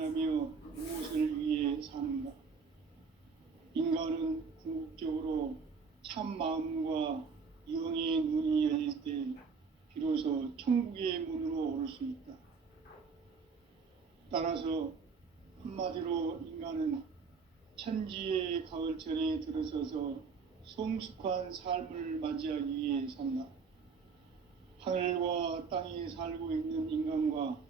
원하며 무엇을 위해 사는가? 인간은 궁극적으로 참 마음과 영의 눈이 열릴 때 비로소 천국의 문으로 오를 수 있다. 따라서 한마디로 인간은 천지의 가을철에 들어서서 성숙한 삶을 맞이하기 위해 산다. 하늘과 땅에 살고 있는 인간과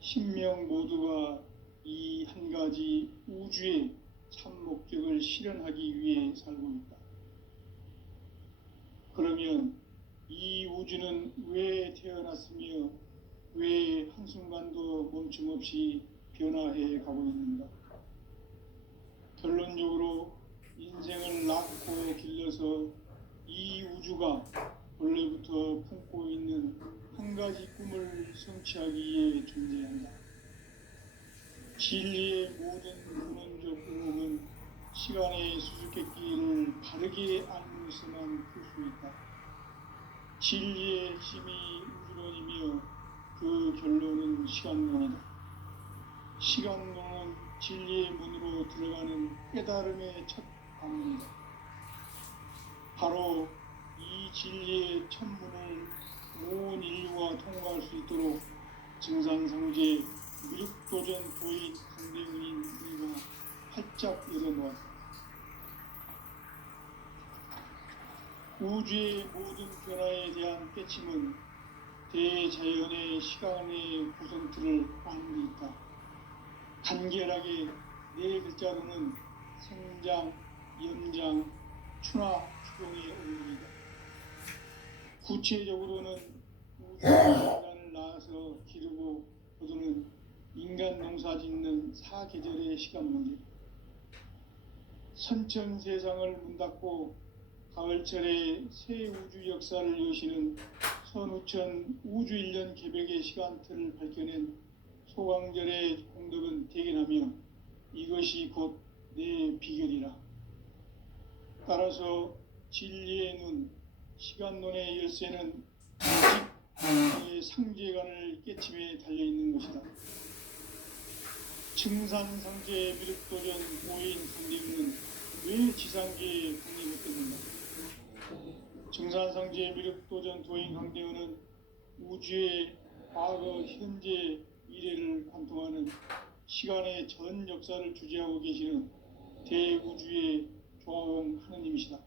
신명 모두가 이 한 가지 우주의 참 목적을 실현하기 위해 살고 있다. 그러면 이 우주는 왜 태어났으며 왜 한순간도 멈춤없이 변화해 가고 있는가? 결론적으로 인생을 낳고 길러서 이 우주가 원래부터 품고 있는 한 가지 꿈을 성취하기 위해 존재한다. 진리의 모든 근원적 의혹은 시간의 수수께끼를 바르게 알면서만 풀 수 있다. 진리의 핵심이 우주론이며 그 결론은 시간론이다. 시간론은 진리의 문으로 들어가는 깨달음의 첫 관문이다. 바로 이 진리의 첫 문을 온 인류가 통과할 수 있도록 증산성제 미륵도전 도인 강대은인 우리가 활짝 열어놓았다. 우주의 모든 변화에 대한 깨침은 대자연의 시간의 구성틀을 아는 데 있다. 간결하게 네 글자로는 생장, 연장, 추나 추동의 원리이다. 구체적으로는 우주의 인간을 낳아서 기르고 거두는 인간 농사 짓는 사계절의 시간 문제. 선천 세상을 문 닫고 가을철에 새 우주 역사를 여시는 선우천 우주 1년 개벽의 시간틀을 밝혀낸 소강절의 공덕은 대견하며 이것이 곧 내 비결이라. 따라서 진리의 눈, 시간론의 열쇠는 오직 이 상제간을 깨침에 달려있는 것이다. 증산상제 미륵도전 고인 강대은은 왜 지상계에 강림했겠는가? 증산상제 미륵도전 도인 강대은은 우주의 과거, 현재, 미래를 관통하는 시간의 전 역사를 주재하고 계시는 대우주의 조화원 하느님이시다.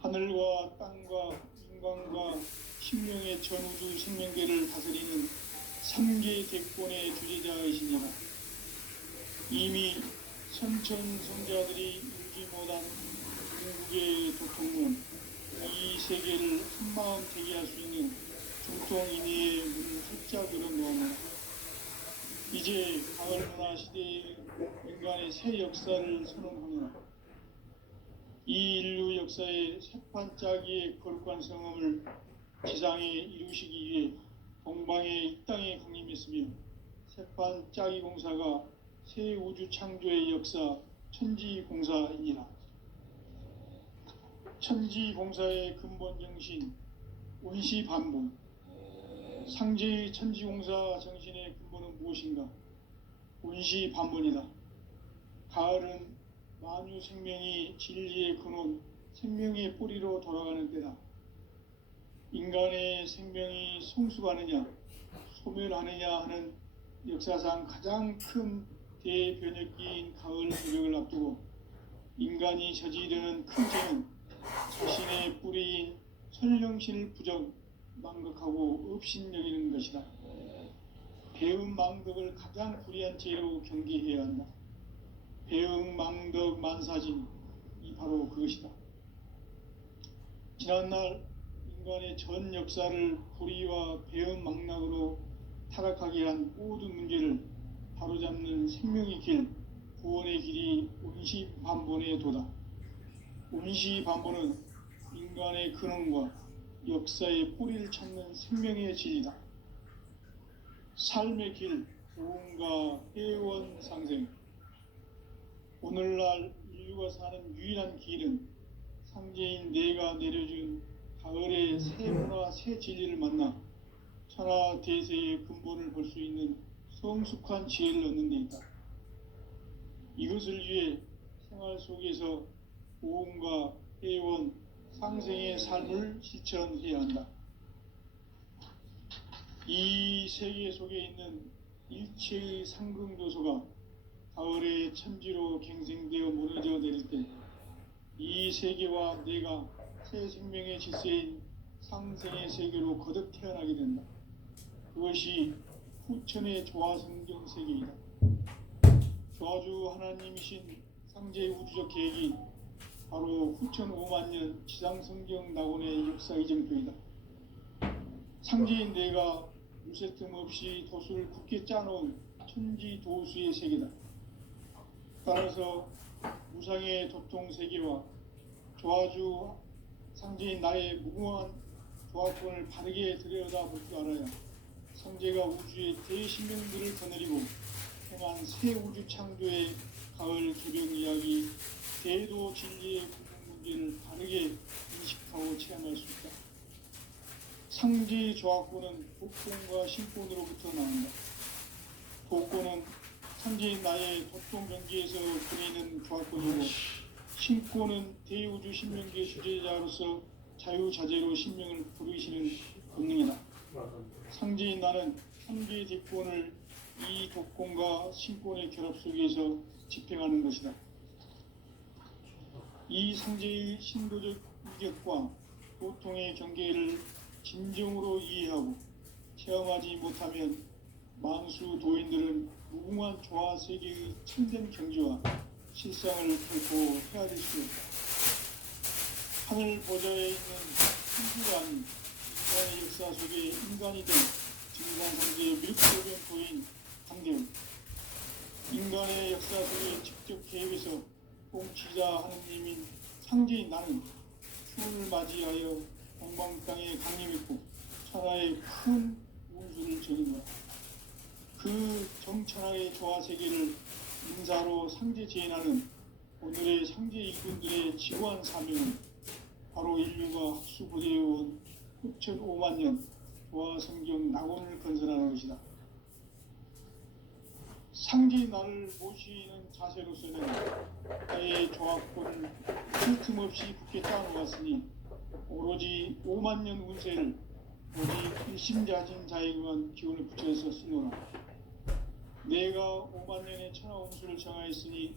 하늘과 땅과 인간과 신명의 전우주 생명계를 다스리는 3계 대권의 주재자이시니라. 이미 선천성자들이 울지 못한 중국의 도통문, 이 세계를 한마음 되게 할 수 있는 중통인의의 문을 활짝 열어놓았노라. 이제 가을 문화 시대의 인간의 새 역사를 선언하노라. 이 인류 역사의 새판짜기의 거룩한 성음을 지상에 이루시기 위해 동방의 이 땅에 강림했으며 새판짜기 공사가 새 우주 창조의 역사 천지공사이니라. 천지공사의 근본 정신 원시반복. 상제의 천지공사 정신의 근본은 무엇인가? 원시반복이다. 가을은 만유 생명이 진리의 근원, 생명의 뿌리로 돌아가는 때다. 인간의 생명이 성숙하느냐, 소멸하느냐 하는 역사상 가장 큰 대변혁기인 가을 개벽을 앞두고 인간이 저지르는 큰 죄는 자신의 뿌리인 선령신을 부정, 망각하고 업신여기는 것이다. 배움 망덕을 가장 불의한 죄로 경계해야 한다. 배움 망덕 만사진이 바로 그것이다. 지난날 인간의 전 역사를 불의와 배움 망락으로 타락하게 한 모든 문제를 바로잡는 생명의 길, 구원의 길이 원시반본의 도다. 원시반본은 인간의 근원과 역사의 뿌리를 찾는 생명의 진리다. 삶의 길, 고음과 회원 상생. 오늘날 인류가 사는 유일한 길은 상제인 내가 내려준 가을의 새 문화, 새 진리를 만나 천하 대세의 근본을 볼 수 있는 성숙한 지혜를 얻는 데 있다. 이것을 위해 생활 속에서 보험과 회원, 상생의 삶을 실천해야 한다. 이 세계 속에 있는 일체의 상승도소가 가을의 천지로 갱생되어 무너져 내릴 때 이 세계와 내가 새 생명의 질서인 상생의 세계로 거듭 태어나게 된다. 그것이 후천의 조화성경 세계이다. 조화주 하나님이신 상제의 우주적 계획이 바로 후천 5만 년 지상성경 낙원의 역사 이정표이다. 상제인 내가 무새 틈 없이 도수를 굳게 짜놓은 천지 도수의 세계다. 따라서 무상의 도통 세계와 조화주 상제인 나의 무궁한 조화권을 바르게 들여다볼 줄 알아야 상제가 우주의 대신명들을 거느리고 행한 새 우주 창조의 가을 개벽 이야기, 대도 진리의 궁극 문제를 바르게 인식하고 체험할 수 있다. 상제의 조화권은 복권과 신권으로부터 나온다. 복권은 상제인 나의 도통 경계에서 부리는 조화권이고, 신권은 대우주 신명계 주제자로서 자유자재로 신명을 부르시는 본능이다. 상제인 나는 3개의 대권을 이 독권과 신권의 결합 속에서 집행하는 것이다. 이 상제의 신도적 인격과 보통의 경계를 진정으로 이해하고 체험하지 못하면 만수 도인들은 무궁한 조화 세계의 참된 경지와 실상을 결코 헤아릴 수 없다. 하늘 보좌에 있는 신주가 인간의 역사 속에 인간이 된 진관상제의 밀도된 도인 강대훈, 인간의 역사 속에 직접 개입해서 통치자 하느님인 상제인 나는 추운을 맞이하여 동방 땅에 강림했고 천하의 큰 운수를 전인다. 그 정천하의 조화 세계를 인사로 상제 제인하는 오늘의 상제 일꾼들의 지구한 사명은 바로 인류가 학수고대해온 후천 5만 년 조화 성경 낙원을 건설하는 것이다. 상제의 나를 모시는 자세로서는 나의 조화권을 틈틈없이 굳게 짜놓았으니 오로지 5만 년 운세를 오직 일심자진 자에게만 기운을 붙여서 쓰노라. 내가 5만 년의 천하 운수를 정하였으니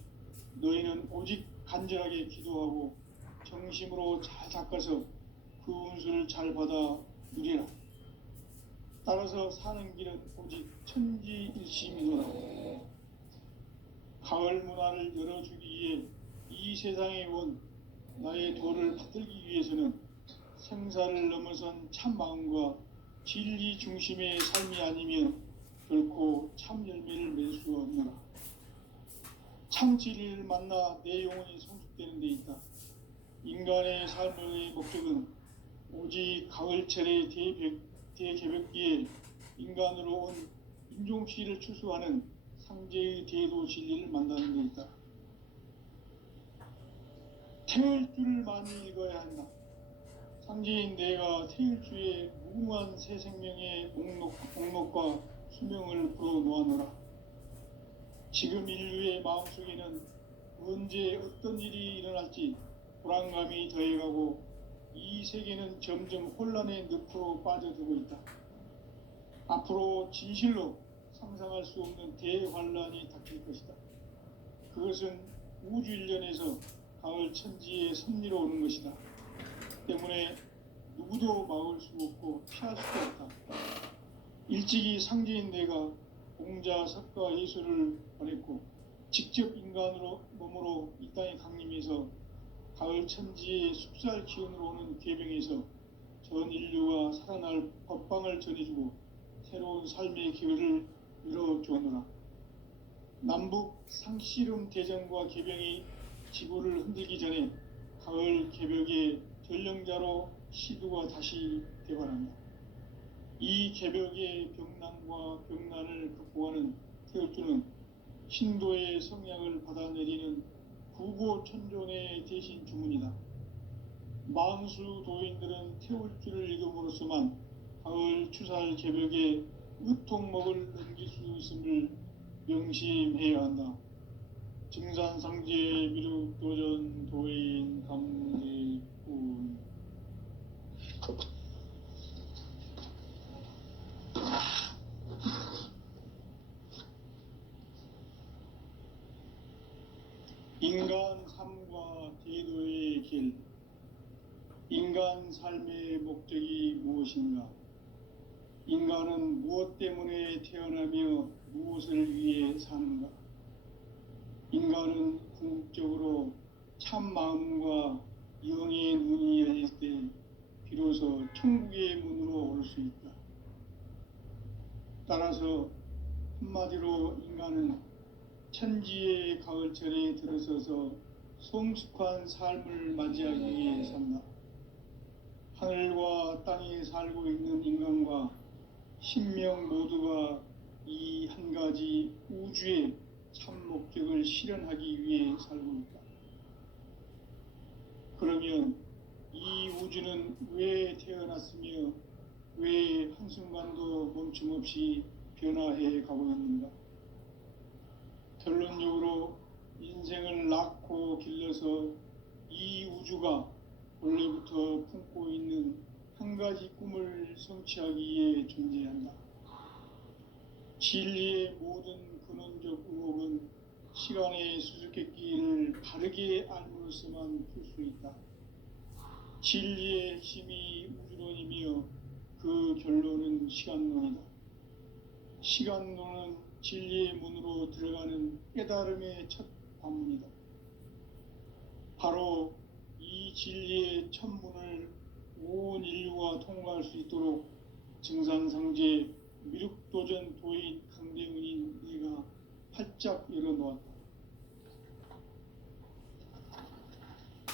너희는 오직 간절하게 기도하고 정심으로 잘 닦아서 그 운수를 잘 받아 누리라. 따라서 사는 길은 오직 천지일심이노라. 가을 문화를 열어주기 위해 이 세상에 온 나의 도를 받들기 위해서는 생사를 넘어선 참 마음과 진리 중심의 삶이 아니면 결코 참 열매를 맺을 수 없노라. 참 진리를 만나 내 영혼이 성숙되는 데 있다. 인간의 삶의 목적은 오직 가을철의 대개벽기에 인간으로 온 인종씨를 추수하는 상제의 대도 진리를 만나는 데 있다. 태을 줄을 많이 읽어야 한다. 상제인 내가 태일주의 무궁한 새 생명의 목록과 수명을 풀어놓아노라. 지금 인류의 마음속에는 언제 어떤 일이 일어날지 불안감이 더해가고 이 세계는 점점 혼란의 늪으로 빠져들고 있다. 앞으로 진실로 상상할 수 없는 대환란이 닥칠 것이다. 그것은 우주 일련에서 가을 천지의 섭리로 오는 것이다. 때문에 누구도 막을 수 없고 피할 수도 없다. 일찍이 상제인 내가 공자, 석가, 예수를 보냈고 직접 인간으로 몸으로 이 땅에 강림해서 가을 천지의 숲살 기운으로 오는 계명에서 전 인류가 살아날 법방을 전해주고 새로운 삶의 기회를 열어주었노라. 남북 상씨름 대전과 개병이 지구를 흔들기 전에 가을 개벽의 전령자로 시두가 다시 되관한다. 이 개벽의 병난과 병난을 극복하는 태울주는 신도의 성향을 받아내리는 구고천존의 대신 주문이다. 만수 도인들은 태울주를 읽음으로써만 가을 추살 개벽의 의통목을 넘길 수 있음을 명심해야 한다. 증산상제 미륵도전 도인 감리군. 인간 삶과 대도의 길. 인간 삶의 목적이 무엇인가? 인간은 무엇 때문에 태어나며 무엇을 위해 사는가? 인간은 궁극적으로 참 마음과 영의 눈이 열릴 때 비로소 천국의 문으로 올 수 있다. 따라서 한마디로 인간은 천지의 가을철에 들어서서 성숙한 삶을 맞이하기 위해 산다. 하늘과 땅에 살고 있는 인간과 신명 모두가 이 한 가지 우주의 참 목적을 실현하기 위해 살고 있다. 그러면 이 우주는 왜 태어났으며 왜 한순간도 멈춤없이 변화해 가고 있는가? 결론적으로 인생을 낳고 길러서 이 우주가 원래부터 품고 있는 한 가지 꿈을 성취하기 위해 존재한다. 진리의 모든 근원적 의혹은 시간의 수수께끼를 바르게 알므로서만 풀 수 있다. 진리의 핵심이 우주론이며 그 결론은 시간론이다. 시간론은 진리의 문으로 들어가는 깨달음의 첫 관문이다. 바로 이 진리의 첫 문을 온 인류가 통과할 수 있도록 증산상제 미륵도전 도인 강대문인 내가 활짝 열어놓았다.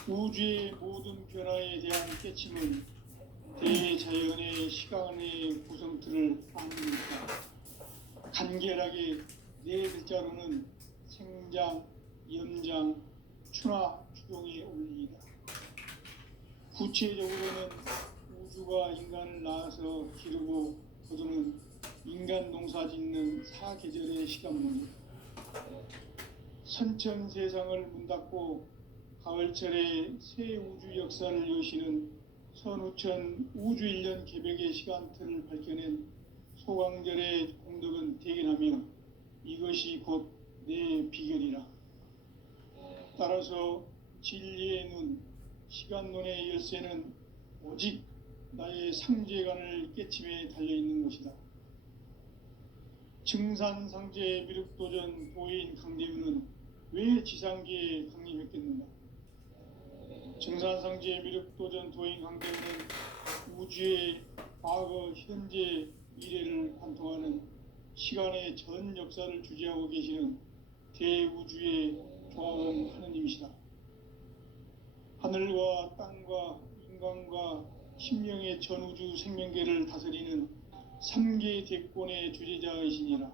우주의 모든 변화에 대한 깨침은 대자연의 시간의 구성틀을 아닙니까? 간결하게 네 글자로는 생장, 연장, 추나 추동의 원리이다. 구체적으로는 우주가 인간을 낳아서 기르고 거두는 인간 농사 짓는 사계절의 시간문이다. 선천 세상을 문 닫고 가을철에 새 우주 역사를 여시는 선우천 우주 1년 개벽의 시간틀을 밝혀낸 소강절의 공덕은 대견하며 이것이 곧 내 비결이라. 따라서 진리의 눈, 시간론의 열쇠는 오직 나의 상제관을 깨침에 달려있는 것이다. 증산상제 미륵도전 도인 강대윤은 왜 지상계에 강림했겠는가? 증산상제 미륵도전 도인 강대윤은 우주의 과거, 현재, 미래를 관통하는 시간의 전 역사를 주재하고 계시는 대우주의 조화원 하느님이시다. 하늘과 땅과 인간과 신명의 전우주 생명계를 다스리는 3계 대권의 주재자이시니라.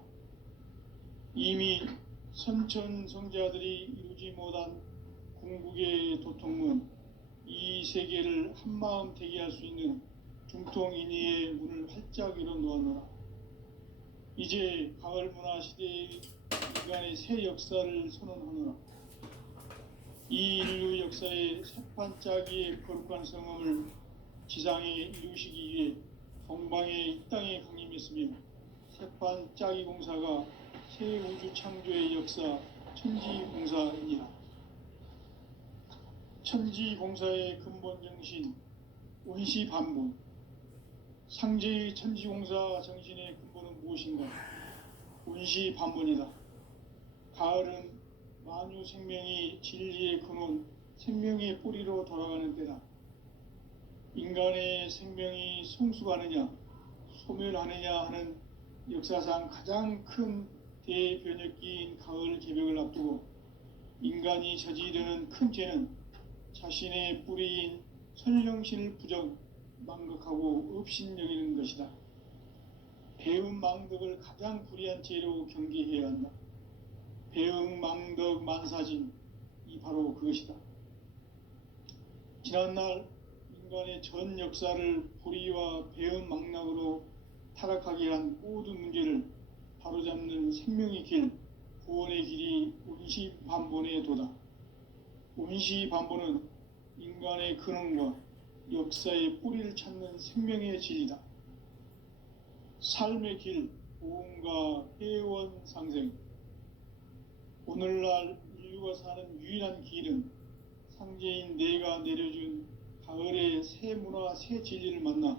이미 선천성자들이 이루지 못한 궁극의 도통문, 이 세계를 한마음 되게 할 수 있는 중통인의의 문을 활짝 열어놓았노라. 이제 가을 문화 시대의 인간의 새 역사를 선언하노라. 이 인류 역사의 새판짜기의 거룩한 성음을 지상에 이루시기 위해 동방의 이 땅에 강림했으며 새판짜기 공사가 새 우주 창조의 역사 천지공사이니라. 천지공사의 근본 정신 원시반문. 상제의 천지공사 정신의 근본은 무엇인가? 원시반문이다. 가을은 만유 생명이 진리의 근원, 생명의 뿌리로 돌아가는 때다. 인간의 생명이 성숙하느냐, 소멸하느냐 하는 역사상 가장 큰 대변혁기인 가을 개벽을 앞두고 인간이 저지르는 큰 죄는 자신의 뿌리인 선령신을 부정, 망극하고 업신여기는 것이다. 배움 망덕을 가장 불의한 죄로 경계해야 한다. 배움 망덕 만사진, 이 바로 그것이다. 지난날 인간의 전 역사를 불의와 배움 망락으로 타락하게 한 모든 문제를 바로잡는 생명의 길, 구원의 길이 운시반본에 도다. 운시반본은 인간의 근원과 역사의 뿌리를 찾는 생명의 진리다. 삶의 길, 보험과 회원 상생. 오늘날 인류가 사는 유일한 길은 상제인 내가 내려준 가을의 새 문화, 새 진리를 만나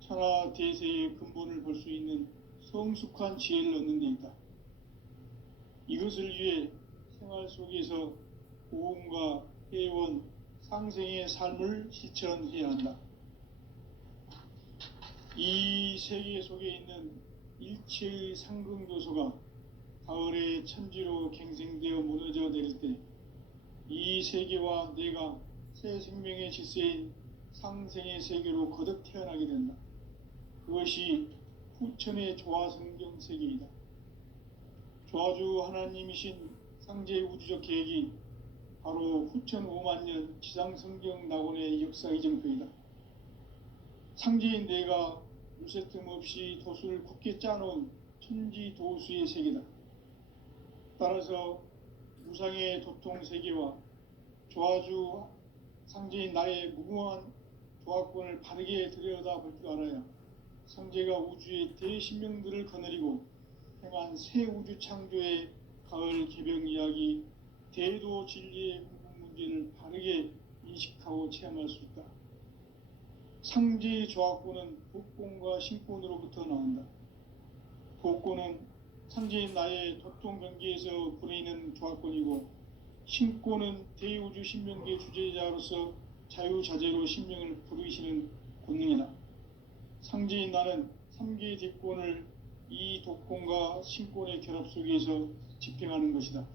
천하 대세의 근본을 볼 수 있는 성숙한 지혜를 얻는 데 있다. 이것을 위해 생활 속에서 보험과 회원, 상생의 삶을 실천해야 한다. 이 세계 속에 있는 일체의 상승요소가 가을의 천지로 갱생되어 무너져 내릴 때 이 세계와 내가 새 생명의 질서인 상생의 세계로 거듭 태어나게 된다. 그것이 후천의 조화성경 세계이다. 조화주 하나님이신 상제의 우주적 계획이 바로 후천 5만 년 지상성경 낙원의 역사 이정표이다. 상제인 내가 무쇠틈 없이 도수를 굳게 짜놓은 천지 도수의 세계다. 따라서 무상의 도통 세계와 조화주 상제인 나의 무궁한 조화권을 바르게 들여다볼 줄 알아야 상제가 우주의 대신명들을 거느리고 행한 새 우주 창조의 가을 개병 이야기, 대도 진리의 궁극 문제를 바르게 인식하고 체험할 수 있다. 상제의 조화권은 복권과 신권으로부터 나온다. 복권은 상제인 나의 도통 경계에서 부리는 조화권이고, 신권은 대우주 신명계 주제자로서 자유자재로 신명을 부르시는 권능이다. 상제인 나는 3개의 뒷권을 이 독권과 신권의 결합 속에서 집행하는 것이다.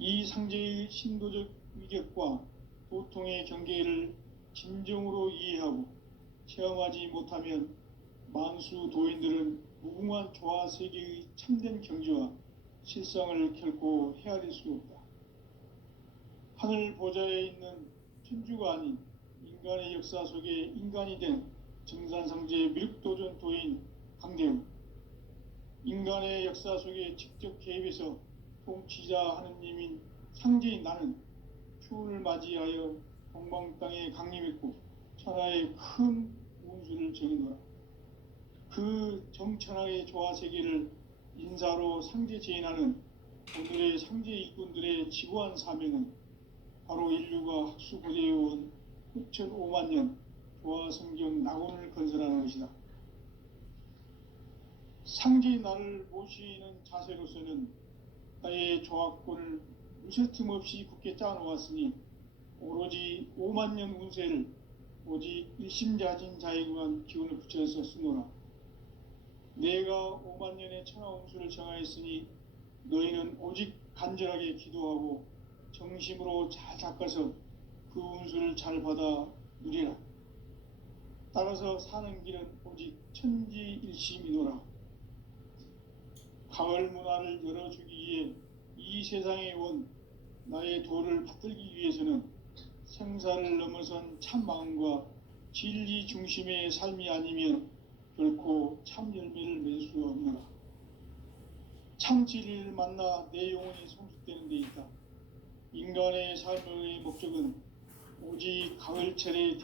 이 상제의 신도적 위격과 도통의 경계를 진정으로 이해하고 체험하지 못하면 만수 도인들은 무궁한 조화 세계의 참된 경지와 실상을 결코 헤아릴 수 없다. 하늘 보좌에 있는 천주가 아닌 인간의 역사 속에 인간이 된 정산상제의 미륵도전 도인 강대우, 인간의 역사 속에 직접 개입해서 통치자 하느님인 상제인 나는 추운을 맞이하여 동방 땅에 강림했고 천하의 큰 운수를 정해놓아 그 정천하의 조화 세계를 인사로 상제 제인하는 오늘의 상제 일꾼들의 지구한 사명은 바로 인류가 학수고대해온 후천 5만 년 조화 성경 낙원을 건설하는 것이다. 상제인 나를 모시는 자세로서는 나의 조화권을 무쇠틈 없이 굳게 짜놓았으니 오로지 5만 년 운세를 오직 일심자진 자에게만 기운을 붙여서 쓰노라. 내가 5만 년의 천하 운수를 정하였으니 너희는 오직 간절하게 기도하고 정심으로 잘 닦아서 그 운수를 잘 받아 누리라. 따라서 사는 길은 오직 천지일심이노라. 가을 문화를 열어주기 위해 이 세상에 온 나의 도를 받들기 위해서는 생사를 넘어선 참 마음과 진리 중심의 삶이 아니면 결코 참 열매를 맺을 수 없노라. 참 진리를 만나 내 영혼이 성숙되는 데 있다. 인간의 삶의 목적은 오직 가을철의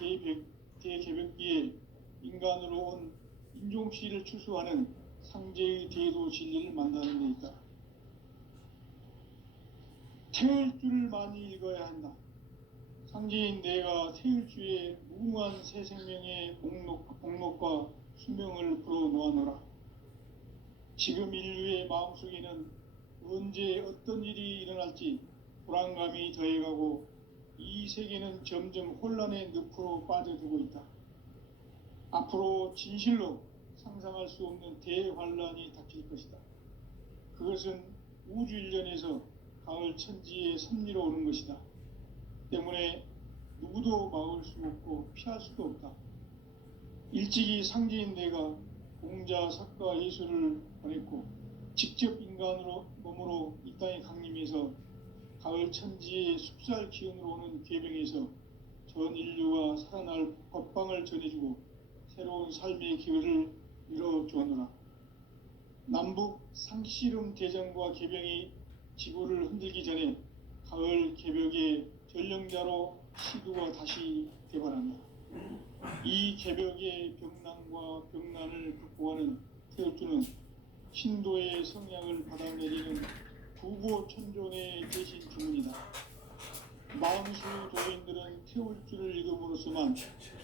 대개벽기에 인간으로 온 인종씨를 추수하는 상제의 대도 진리를 만나는 데 있다. 태일주를 많이 읽어야 한다. 상제인 내가 태일주의 무궁한 새 생명의 목록과 수명을 풀어놓아노라. 지금 인류의 마음속에는 언제 어떤 일이 일어날지 불안감이 더해가고 이 세계는 점점 혼란의 늪으로 빠져들고 있다. 앞으로 진실로 상상할 수 없는 대환란이 닥칠 것이다. 그것은 우주 일련에서 가을 천지의 섭리로 오는 것이다. 때문에 누구도 막을 수 없고 피할 수도 없다. 일찍이 상제인 내가 공자, 석가, 예수를 보냈고 직접 인간으로 몸으로 이 땅에 강림해서 가을 천지의 숲살 기운으로 오는 계병에서 전 인류가 살아날 법방을 전해주고 새로운 삶의 기회를 열어주었노라. 남북 상씨름 대전과 개병이 지구를 흔들기 전에 가을 개벽의 전령자로 시두가 다시 개발한다. 이 개벽의 병난과 병난을 극복하는 태울주는 신도의 성향을 받아내리는 구고천존의 대신 주문이다. 마음수 도인들은 태울주를 읽음으로써만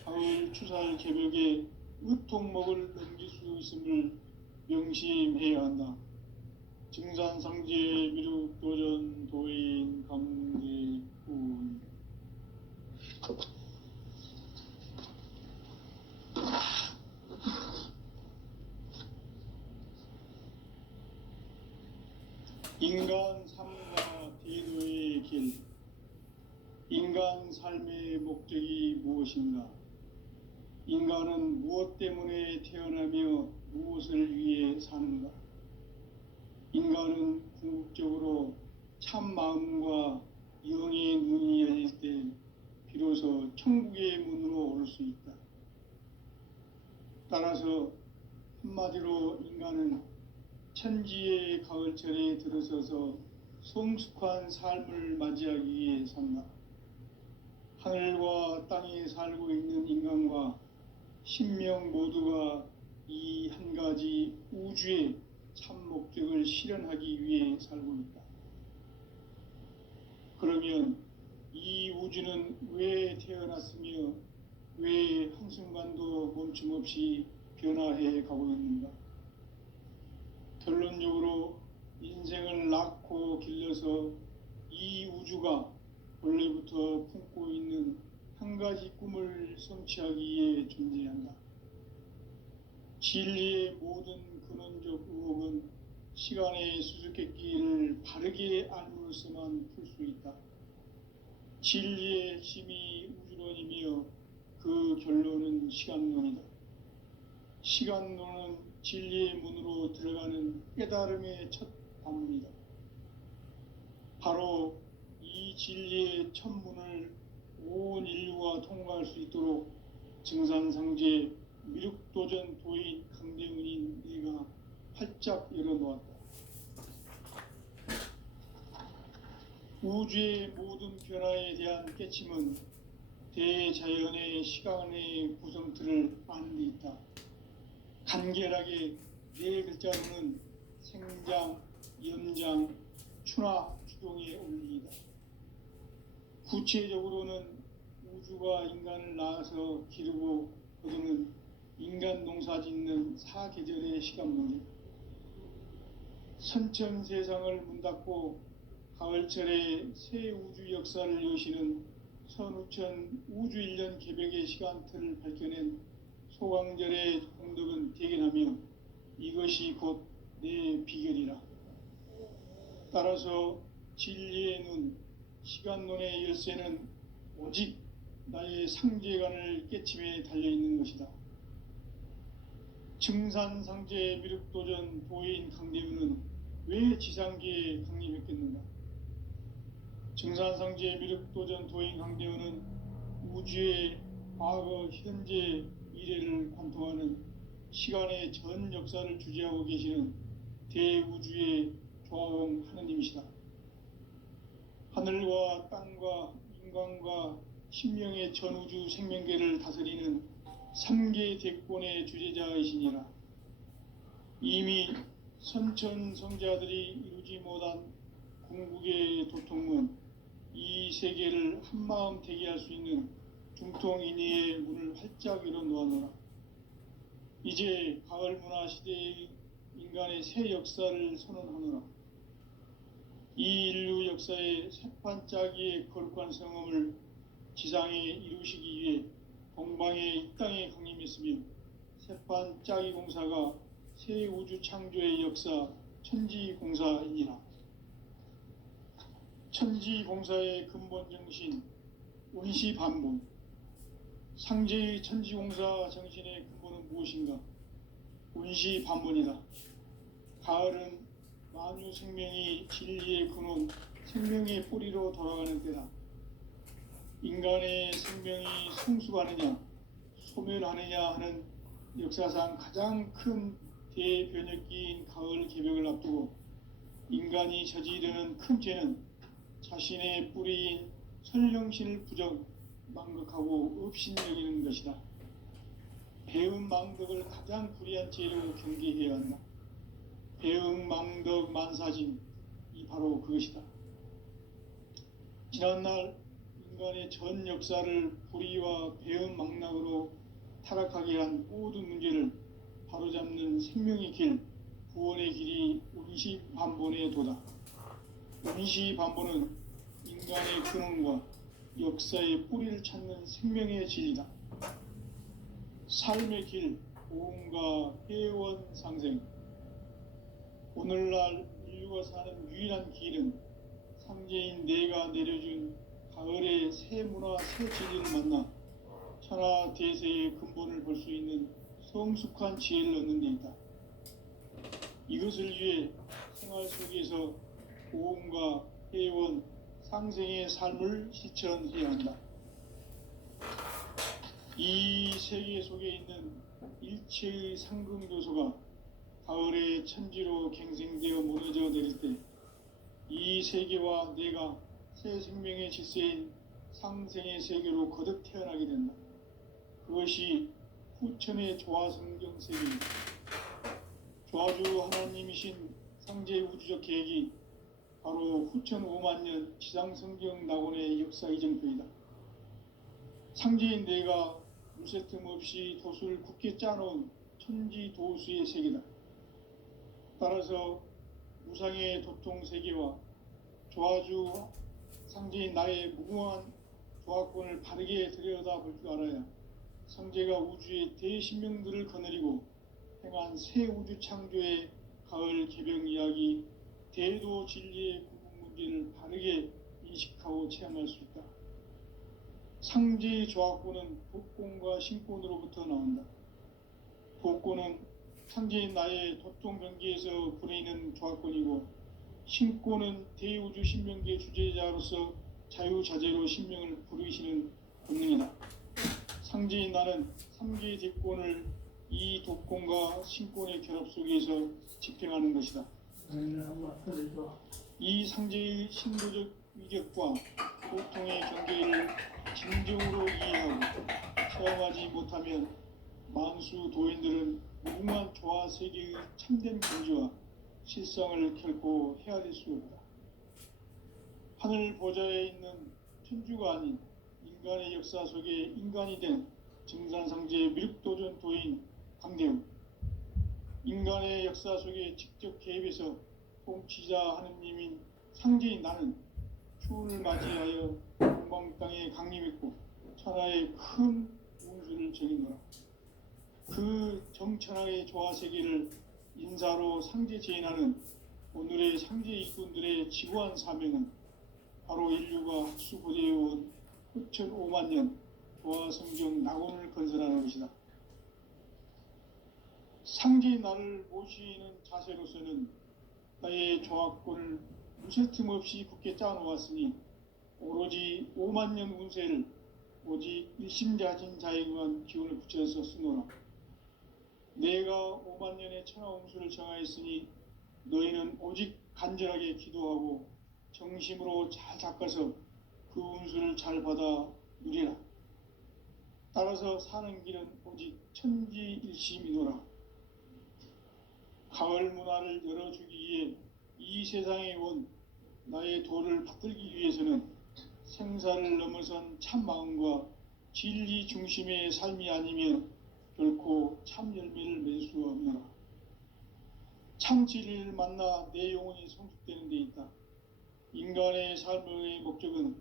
가을 추살 개벽의 의통목을 넘길 수 있음을 명심해야 한다. 증산상제 미륵도전 도인 강대군. 인간 삶과 대도의 길. 인간 삶의 목적이 무엇인가? 인간은 무엇 때문에 태어나며 무엇을 위해 사는가? 인간은 궁극적으로 참 마음과 영의 눈이 열릴 때 비로소 천국의 문으로 올 수 있다. 따라서 한마디로 인간은 천지의 가을철에 들어서서 성숙한 삶을 맞이하기 위해 산다. 하늘과 땅에 살고 있는 인간과 신명 모두가 이 한 가지 우주의 참 목적을 실현하기 위해 살고 있다. 그러면 이 우주는 왜 태어났으며 왜 한순간도 멈춤없이 변화해 가고 있는가? 결론적으로 인생을 낳고 길러서 이 우주가 원래부터 품고 있는 한 가지 꿈을 성취하기 위해 존재한다. 진리의 모든 근원적 의혹은 시간의 수수께끼를 바르게 알므로써만 풀 수 있다. 진리의 핵심이 우주론이며 그 결론은 시간론이다. 시간론은 진리의 문으로 들어가는 깨달음의 첫 관문이다. 바로 이 진리의 첫 문을 온 인류가 통과할 수 있도록 증산상제 미륵도전 도인 강대문인 내가 활짝 열어놓았다. 우주의 모든 변화에 대한 깨침은 대자연의 시간의 구성틀을 아는 데 있다. 간결하게 네 글자로는 생장, 염장, 추나 추동의 원리이다. 구체적으로는 우주가 인간을 낳아서 기르고 거두는 인간 농사 짓는 사계절의 시간론이다. 선천 세상을 문 닫고 가을철에 새 우주 역사를 여시는 선우천 우주 1년 개벽의 시간틀을 밝혀낸 소강절의 공덕은 대견하며 이것이 곧 내 비결이라. 따라서 진리의 눈, 시간론의 열쇠는 오직 나의 상제관을 깨침에 달려있는 것이다. 증산상제 미륵도전 도인 강대문은 왜 지상계에 강림했겠는가? 증산상제 미륵도전 도인 강대문은 우주의 과거, 현재, 미래를 관통하는 시간의 전 역사를 주재하고 계시는 대우주의 조화공 하느님이시다. 하늘과 땅과 인간과 신명의 전우주 생명계를 다스리는 3계 대권의 주재자이시니라. 이미 선천성자들이 이루지 못한 궁극의 도통문, 이 세계를 한마음 되게 할 수 있는 중통인의의 문을 활짝 열어놓아노라. 이제 가을 문화 시대의 인간의 새 역사를 선언하노라. 이 인류 역사의 새판짜기의 거룩한 성험을 지상에 이루시기 위해 동방의 이 땅에 강림했으며 새판짜기 공사가 새 우주 창조의 역사 천지공사이니라. 천지공사의 근본 정신 운시반복. 상제의 천지공사 정신의 근본은 무엇인가? 운시반복이다. 가을은 만유 생명이 진리의 근원, 생명의 뿌리로 돌아가는 때다. 인간의 생명이 성숙하느냐, 소멸하느냐 하는 역사상 가장 큰 대변혁기인 가을 개벽을 앞두고 인간이 저지르는 큰 죄는 자신의 뿌리인 선령신을 부정, 망극하고 업신여기는 것이다. 배은 망덕을 가장 불의한 죄로 경계해야 한다. 배은 망덕 만사진, 이 바로 그것이다. 지난날 인간의 전 역사를 불의와 배은 망락으로 타락하게 한 모든 문제를 바로잡는 생명의 길, 구원의 길이 운시반본의 도다. 운시반본은 인간의 근원과 역사의 뿌리를 찾는 생명의 진리다. 삶의 길, 보험과 회원 상생. 오늘날 인류가 사는 유일한 길은 상제인 내가 내려준 가을의 새 문화, 새 진리를 만나 천하 대세의 근본을 볼 수 있는 성숙한 지혜를 얻는 데 있다. 이것을 위해 생활 속에서 보험과 회원, 상생의 삶을 실천해야 한다. 이 세계 속에 있는 일체의 상금 요소가 가을의 천지로 갱생되어 무너져 내릴 때 이 세계와 내가 새 생명의 질서인 상생의 세계로 거듭 태어나게 된다. 그것이 후천의 조화성경 세계입니다. 조화주 하나님이신 상제 우주적 계획이 바로 후천 5만 년 지상성경 낙원의 역사 이정표이다. 상제인 내가 무쇠틈 없이 도수를 굳게 짜놓은 천지 도수의 세계다. 따라서 무상의 도통 세계와 조화주 상제인 나의 무궁한 조화권을 바르게 들여다볼 줄 알아야 상제가 우주의 대신명들을 거느리고 행한 새 우주 창조의 가을 개벽 이야기, 대도 진리의 궁극 문제를 바르게 인식하고 체험할 수 있다. 상제의 조화권은 독권과 신권으로부터 나온다. 독권은 상제인 나의 도통 경계에서 부리는 조화권이고, 신권은 대우주 신명계 주제자로서 자유자재로 신명을 부르시는 본능이다. 상제인 나는 3개의 대권을 이 독권과 신권의 결합 속에서 집행하는 것이다. 이 상제의 신도적 위격과 고통의 경계를 진정으로 이해하고 체험하지 못하면 만수 도인들은 무궁한 조화 세계의 참된 경지와 실상을 결코 헤아릴 수 없다. 하늘 보좌에 있는 천주가 아닌 인간의 역사 속에 인간이 된 증산상제의 미륵도전 도인 강대웅, 인간의 역사 속에 직접 개입해서 통치자 하느님인 상제인 나는 추운을 맞이하여 동방 땅에 강림했고 천하의 큰 운수를 적인노라. 그 정천하의 조화세계를 인사로 상제 제인하는 오늘의 상제 일꾼들의 지구한 사명은 바로 인류가 학수고대해온 후천 5만 년 조화성경 낙원을 건설하는 것이다. 상제의 나를 모시는 자세로서는 나의 조화권을 무쇠틈 없이 굳게 짜놓았으니 오로지 5만 년 운세를 오직 일심자진 자에게만 기운을 붙여서 쓰노라. 내가 5만 년의 천하 운수를 정하였으니 너희는 오직 간절하게 기도하고 정심으로 잘 닦아서 그 운수를 잘 받아 누리라. 따라서 사는 길은 오직 천지일심이노라. 가을 문화를 열어주기 위해 이 세상에 온 나의 도를 받들기 위해서는 생사를 넘어선 참 마음과 진리 중심의 삶이 아니면 결코 참 열매를 맺을 수 없노라. 참 진리를 만나 내 영혼이 성숙되는 데 있다. 인간의 삶의 목적은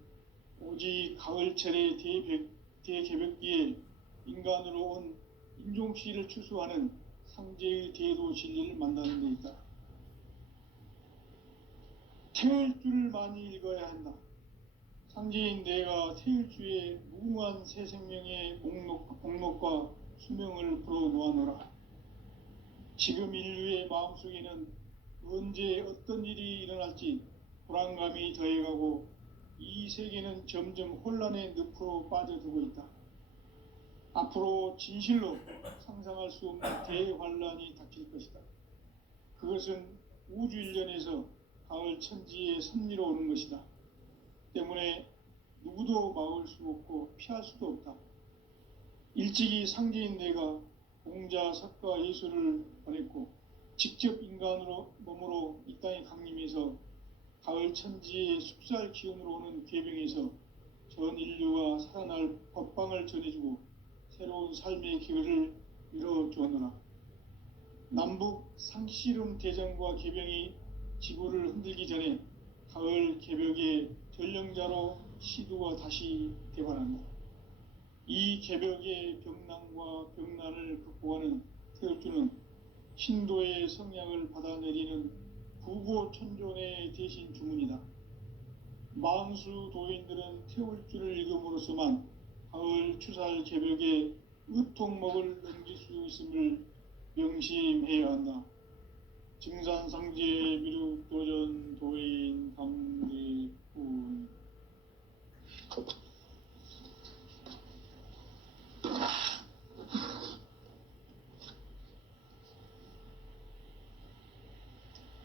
오직 가을철의 대개벽기에 인간으로 온 인종씨를 추수하는 상제의 대도 진리를 만나는 데 있다. 태일주를 많이 읽어야 한다. 상제인 내가 태일주의 무궁한 새 생명의 목록과 수명을 풀어놓아노라. 지금 인류의 마음속에는 언제 어떤 일이 일어날지 불안감이 더해가고 이 세계는 점점 혼란의 늪으로 빠져들고 있다. 앞으로 진실로 상상할 수 없는 대환란이 닥칠 것이다. 그것은 우주 일련에서 가을 천지의 섭리로 오는 것이다. 때문에 누구도 막을 수 없고 피할 수도 없다. 일찍이 상제인 내가 공자, 석가, 예수를 보냈고 직접 인간으로 몸으로 이 땅에 강림해서 가을 천지의 숙살 기운으로 오는 괴병에서 전 인류가 살아날 법방을 전해주고 새로운 삶의 기회를 열어주었노라. 남북 상씨름 대전과 개병이 지구를 흔들기 전에 가을 개벽의 전령자로 시두가 다시 대발한다. 이 개벽의 병난과 병난을 극복하는 태울주는 신도의 성향을 받아내리는 부고천존의 대신 주문이다. 만수 도인들은 태울주를 읽음으로써만 가을 추살 개벽의 의통목을 넘길 수 있음을 명심해야 한다. 증산상제 미륵도전 도인 강대군.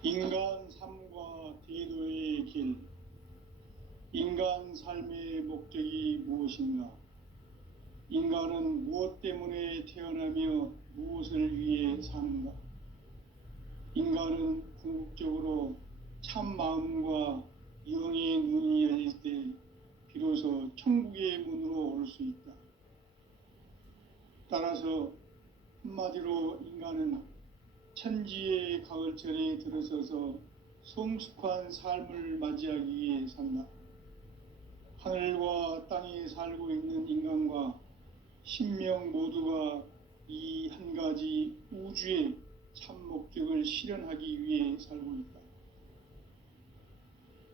인간 삶과 대도의 길. 인간 삶의 목적이 무엇인가? 인간은 무엇 때문에 태어나며 무엇을 위해 사는가? 인간은 궁극적으로 참 마음과 영의 눈이 열릴 때 비로소 천국의 문으로 올 수 있다. 따라서 한마디로 인간은 천지의 가을철에 들어서서 성숙한 삶을 맞이하기 위해 산다. 하늘과 땅에 살고 있는 인간과 신명 모두가 이 한 가지 우주의 참 목적을 실현하기 위해 살고 있다.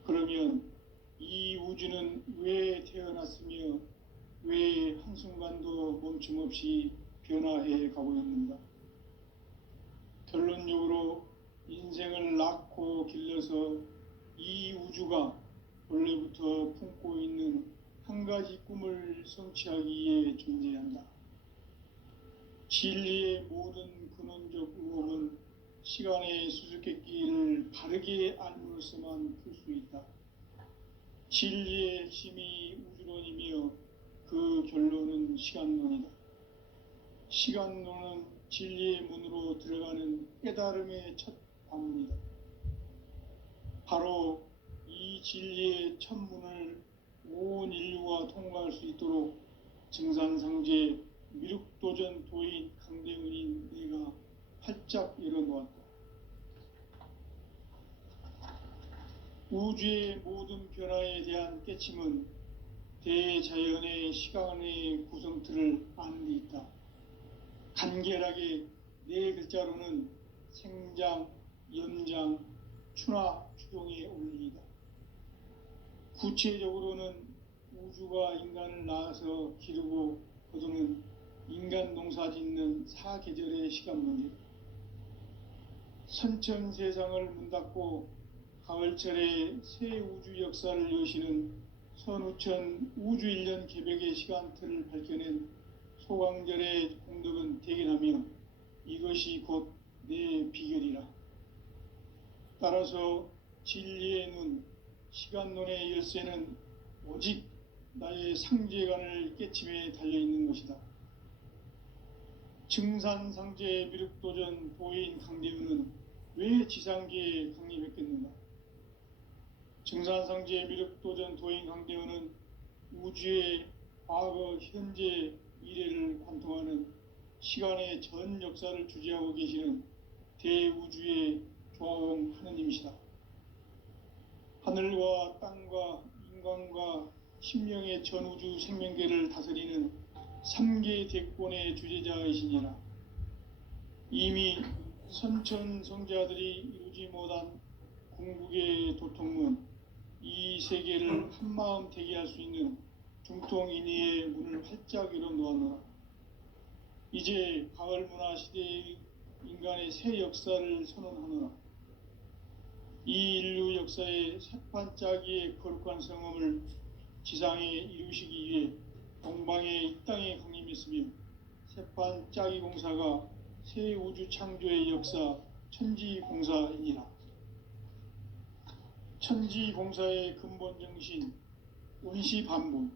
그러면 이 우주는 왜 태어났으며 왜 한순간도 멈춤없이 변화해 가고 있는가? 결론적으로 인생을 낳고 길러서 이 우주가 원래부터 품고 있는 한 가지 꿈을 성취하기 위해 존재한다. 진리의 모든 근원적 의혹은 시간의 수수께끼를 바르게 알므로서만 풀 수 있다. 진리의 핵심이 우주론이며 그 결론은 시간론이다. 시간론은 진리의 문으로 들어가는 깨달음의 첫 관문이다. 바로 이 진리의 첫 문을 온 인류가 통과할 수 있도록 증산상제 미륵도전 도인 강대훈인 내가 활짝 열어놓았다. 우주의 모든 변화에 대한 깨침은 대자연의 시간의 구성틀을 아는 데 있다. 간결하게 네 글자로는 생장, 연장, 추나 추동의 원리이다. 구체적으로는 우주가 인간을 낳아서 기르고 거두는 인간 농사 짓는 사계절의 시간 문제. 선천 세상을 문 닫고 가을철에 새 우주 역사를 여시는 선우천 우주 1년 개벽의 시간틀을 밝혀낸 소강절의 공덕은 대견하며 이것이 곧 내 비결이라. 따라서 진리의 눈, 시간론의 열쇠는 오직 나의 상제관을 깨침에 달려있는 것이다. 증산상제 미륵도전 도인 강대훈은 왜 지상계에 강림했겠는가? 증산상제 미륵도전 도인 강대훈은 우주의 과거, 현재, 미래를 관통하는 시간의 전 역사를 주재하고 계시는 대우주의 조화공 하느님이시다. 하늘과 땅과 인간과 신명의 전우주 생명계를 다스리는 3계 대권의 주재자이시니라. 이미 선천 성자들이 이루지 못한 궁극의 도통문, 이 세계를 한마음 되게 할 수 있는 중통인의의 문을 활짝 열어놓았노라. 이제 가을 문화 시대의 인간의 새 역사를 선언하노라. 이 인류 역사의 새판짜기의 거룩한 성험을 지상에 이루시기 위해 동방의 이 땅에 강림했으며 세판 짜기 공사가 새 우주 창조의 역사 천지공사이니라. 천지공사의 근본 정신 운시반복.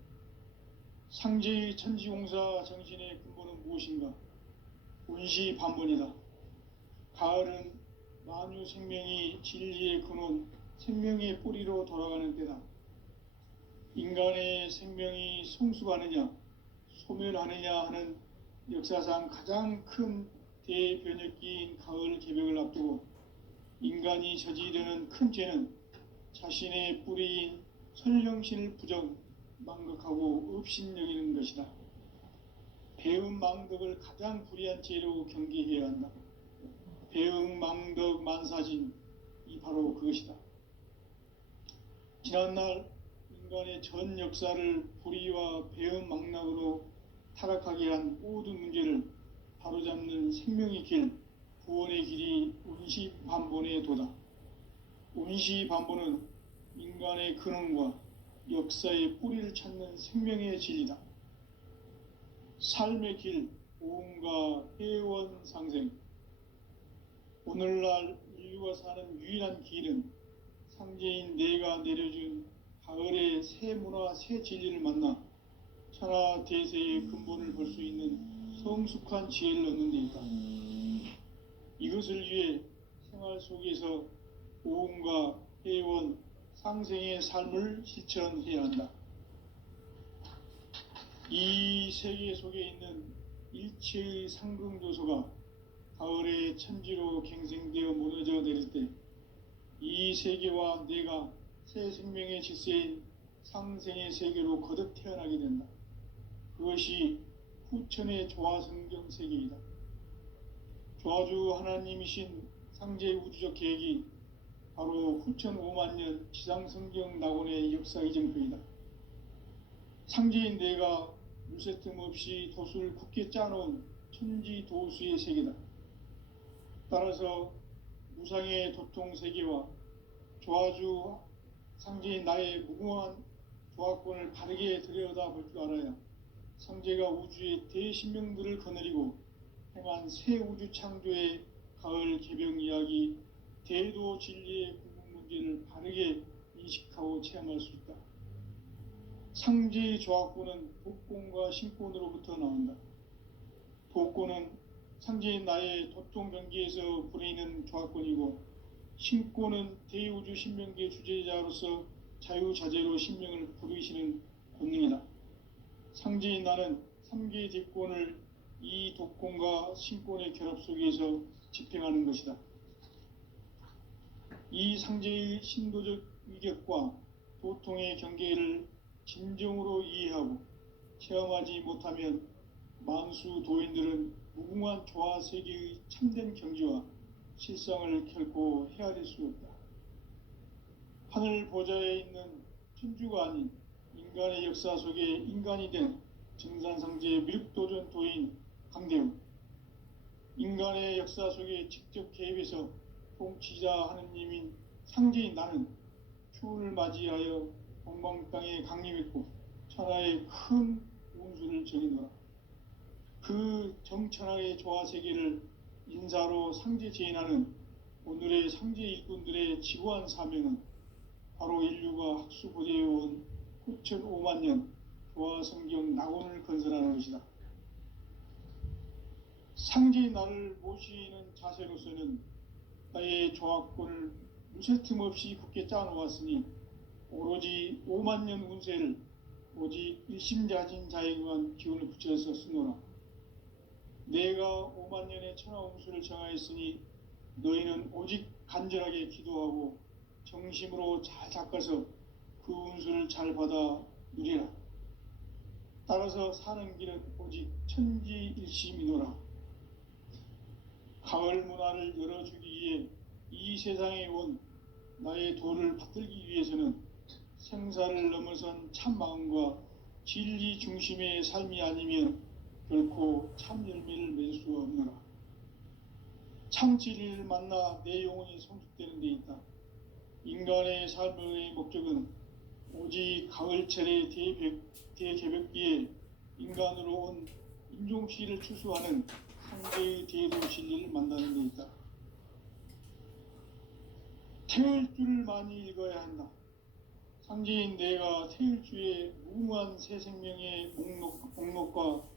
상제의 천지공사 정신의 근본은 무엇인가? 운시반복이다. 가을은 만유 생명이 진리의 근원, 생명의 뿌리로 돌아가는 때다. 인간의 생명이 성숙하느냐, 소멸하느냐 하는 역사상 가장 큰 대변혁기인 가을 개벽을 앞두고 인간이 저지르는 큰 죄는 자신의 뿌리인 선령신을 부정, 망극하고 업신여기는 것이다. 배음 망덕을 가장 불의한 죄로 경계해야 한다. 배음 망덕 만사진이 바로 그것이다. 지난날 인간의 전 역사를 불의와 배음 망락으로 타락하게 한 모든 문제를 바로잡는 생명의 길, 구원의 길이 운시반본의 도다. 운시반본은 인간의 근원과 역사의 뿌리를 찾는 생명의 진리다. 삶의 길, 오음과 회원 상생. 오늘날 인류가 사는 유일한 길은 상제인 내가 내려준 가을의 새 문화, 새 진리를 만나 천하 대세의 근본을 볼 수 있는 성숙한 지혜를 얻는 데 있다. 이것을 위해 생활 속에서 오음과 회원, 상생의 삶을 실천해야 한다. 이 세계 속에 있는 일체의 상승조소가 가을의 천지로 갱생되어 무너져 내릴 때 이 세계와 내가 새 생명의 질서인 상생의 세계로 거듭 태어나게 된다. 그것이 후천의 조화성경 세계이다. 조화주 하나님이신 상제 우주적 계획이 바로 후천 5만 년 지상성경 낙원의 역사 이정표이다. 상제인 내가 물새 틈 없이 도수를 굳게 짜놓은 천지도수의 세계다. 따라서 무상의 도통 세계와 조화주 상제인 나의 무궁한 조화권을 바르게 들여다볼 줄 알아야 상제가 우주의 대신명들을 거느리고 행한 새 우주 창조의 가을 개병 이야기, 대도 진리의 궁극 문제를 바르게 인식하고 체험할 수 있다. 상제의 조화권은 복권과 신권으로부터 나온다. 복권은 상제인 나의 도통 경계에서 부리는 조화권이고, 신권은 대우주 신명계 주제자로서 자유자재로 신명을 부르시는 권능이다. 상제인 나는 3개의 대권을 이 독권과 신권의 결합 속에서 집행하는 것이다. 이 상제의 신도적 위격과 도통의 경계를 진정으로 이해하고 체험하지 못하면 만수 도인들은 무궁한 조화 세계의 참된 경지와 실상을 결코 헤아릴 수 없다. 하늘 보좌에 있는 천주가 아닌 인간의 역사 속에 인간이 된 정산상제의 미륵도전 도인 강대웅, 인간의 역사 속에 직접 개입해서 통치자 하느님인 상제인 나는 추운을 맞이하여 동방 땅에 강림했고 천하의 큰 운수를 정의노라. 그 정천하의 조화세계를 인사로 상제 제인하는 오늘의 상제 일꾼들의 지구한 사명은 바로 인류가 학수고대해온 9,5만 년 조화성경 낙원을 건설하는 것이다. 상제의 나를 모시는 자세로서는 나의 조화권을 무쇠 틈 없이 굳게 짜놓았으니 오로지 5만 년 운세를 오직 일심자진 자에게만 기운을 붙여서 쓰노라. 내가 5만 년의 천하 운수를 정하였으니 너희는 오직 간절하게 기도하고 정심으로 잘 닦아서 그 운수를 잘 받아 누리라. 따라서 사는 길은 오직 천지일심이노라. 가을 문화를 열어주기 위해 이 세상에 온 나의 도를 받들기 위해서는 생사를 넘어선 참 마음과 진리 중심의 삶이 아니면 결코 참 열매를 맺을 수 없노라. 참 진리를 만나 내 영혼이 성숙되는 데 있다. 인간의 삶의 목적은 오직 가을철의 대개벽기에 인간으로 온 임종시를 추수하는 상제의 제도 진리를 만나는 데 있다. 태일주를 많이 읽어야 한다. 상제인 내가 태일주의 무궁한 새 생명의 목록과